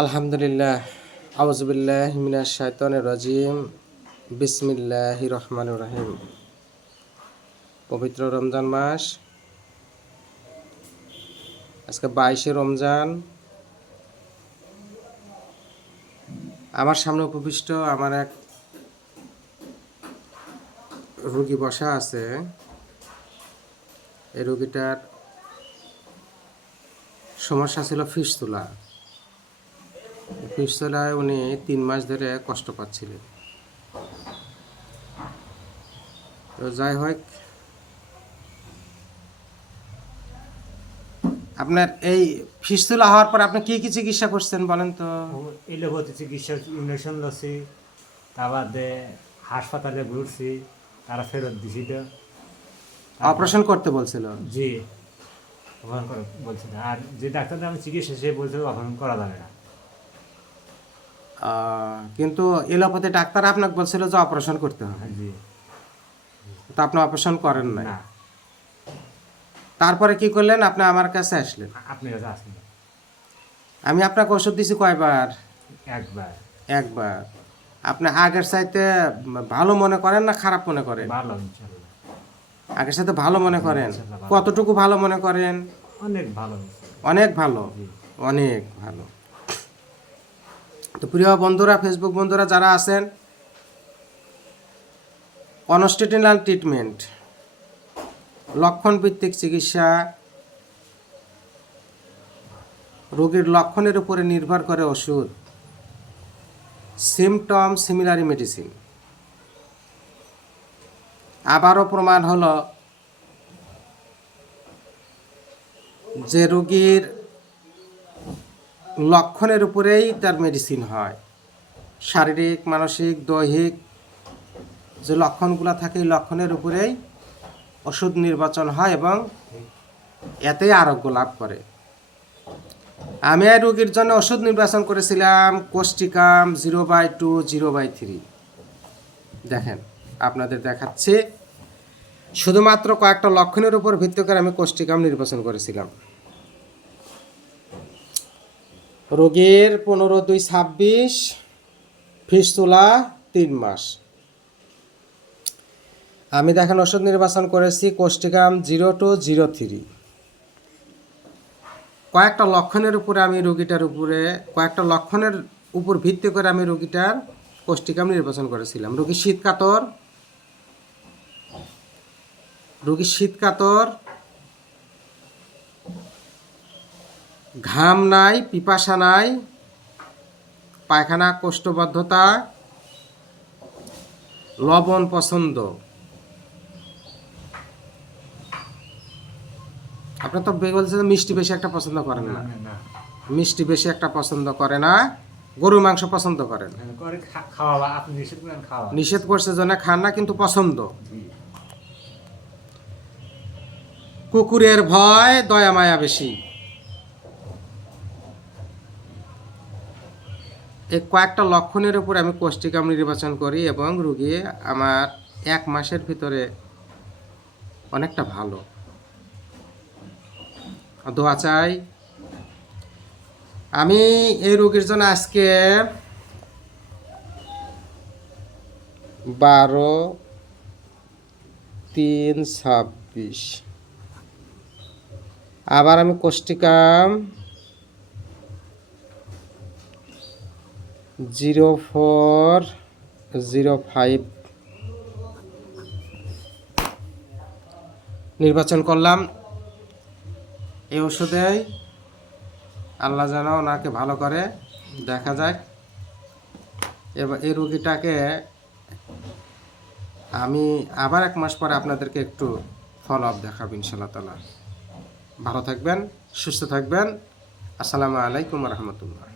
আলহামদুলিল্লাহ, আউযুবিল্লাহি মিনাশ শাইতানির রাজিম, বিসমিল্লাহির রহমানির রহিম। পবিত্র রমজান মাস, আজকে 22শে রমজান। আমার সামনে উপবিষ্ট আমার এক রোগী বসা আছে। এই রোগীটার সমস্যা ছিল ফিস্টুলা। ফিস্টুলায় উনি 3 মাস ধরে কষ্ট পাচ্ছিলেন। তো যাই হোক, আপনার এই ফিস্টুলা হওয়ার পর আপনি কি চিকিৎসা করছেন বলেন তো? এলোপ্যাথি চিকিৎসা ইঞ্জেকশন লছি, তা বাদে হাসপাতালে ঘুরছি, তারা ফেরত দিছিল। অপারেশন করতে বলছিল? জি, অপারেশন করে বলছিল। আর যে ডাক্তার আমি চিকিৎসা সে বলছিল অপারেশন করা যাবে না। কিন্তু এলোপ্যাথি ডাক্তার আপনাকে বলছিল যে অপারেশন করতে হবে। জি, তো আপনি অপারেশন করেন নাই। না। তারপরে কি করলেন? আপনি আমার কাছে আসলেন। আপনি কাছে আসেন? আমি আপনাকে ওষুধ দিছি কয়বার? একবার। একবার। আপনি আগের চাইতে ভালো মনে করেন না খারাপ মনে করেন? ভালো, ইনশাল্লাহ। আগের সাথে ভালো মনে করেন? ইনশাল্লাহ ভালো। কতটুকু ভালো মনে করেন? অনেক ভালো হয়েছে। অনেক ভালো। জি। অনেক ভালো। তো প্রিয় বন্ধুরা, ফেসবুক বন্ধুরা যারা আছেন, অনস্টেটিনাল ট্রিটমেন্ট, লক্ষণ ভিত্তিক চিকিৎসা, রোগীর লক্ষণের উপরে নির্ভর করে ওষুধ, সিমটম সিমিলারি মেডিসিন। আবারও প্রমাণ হলো যে রোগীর লক্ষণের উপরেই তার মেডিসিন হয়। শারীরিক, মানসিক, দৈহিক যে লক্ষণগুলো থাকে এই লক্ষণের উপরেই ওষুধ নির্বাচন হয় এবং এতেই আরোগ্য লাভ করে। আমি এই রোগীর জন্য ওষুধ নির্বাচন করেছিলাম কোস্টিকাম 0/2 0/3। দেখেন, আপনাদের দেখাচ্ছি। শুধুমাত্র কয়েকটা লক্ষণের উপর ভিত্তি করে আমি কোস্টিকাম নির্বাচন করেছিলাম। রোগীর 15/2/26, ফিস্টুলা 3 মাস। আমি দেখেন ওষুধ নির্বাচন করেছি কোস্টিকাম 0-03। কয়েকটা লক্ষণের উপরে আমি রোগীটার উপরে কয়েকটা লক্ষণের উপর ভিত্তি করে আমি রোগীটার কোস্টিকাম নির্বাচন করেছিলাম। রোগী শীতকাতর, ঘাম নাই, পিপাসা নাই, পায়খানা কোষ্ঠবদ্ধতা, লবণ পছন্দ। আপনার তো বলছে মিষ্টি বেশি একটা পছন্দ করেন না। না, মিষ্টি বেশি একটা পছন্দ করে না। গরু মাংস পছন্দ করেন। করে খাওয়া আপনি নিষেধ করেন, খাওয়া নিষেধ করছে জন্য খান না, কিন্তু পছন্দ। জি। কুকুরের ভয়, দয়া মায়া বেশি। এই কয়েকটা লক্ষণের উপর আমি কোস্টিকাম নির্বাচন করি এবং রোগী আমার 1 মাসের ভিতরে অনেকটা ভালো। দোয়া চাই। আমি এই রোগীর জন্য আজকে 12/3/26 আবার আমি কোস্টিকাম 0405 নির্বাচন করলাম। এই ওষুধেই আল্লাহ যেন ওনাকে ভালো করে, দেখা যায়। এবার এই রোগীটাকে আমি আবার 1 মাস পরে আপনাদেরকে একটু ফলো আপ দেখাবো ইনশাআল্লাহ তাআলা। ভালো থাকবেন, সুস্থ থাকবেন। আসসালামু আলাইকুম রহমতুল্লাহ।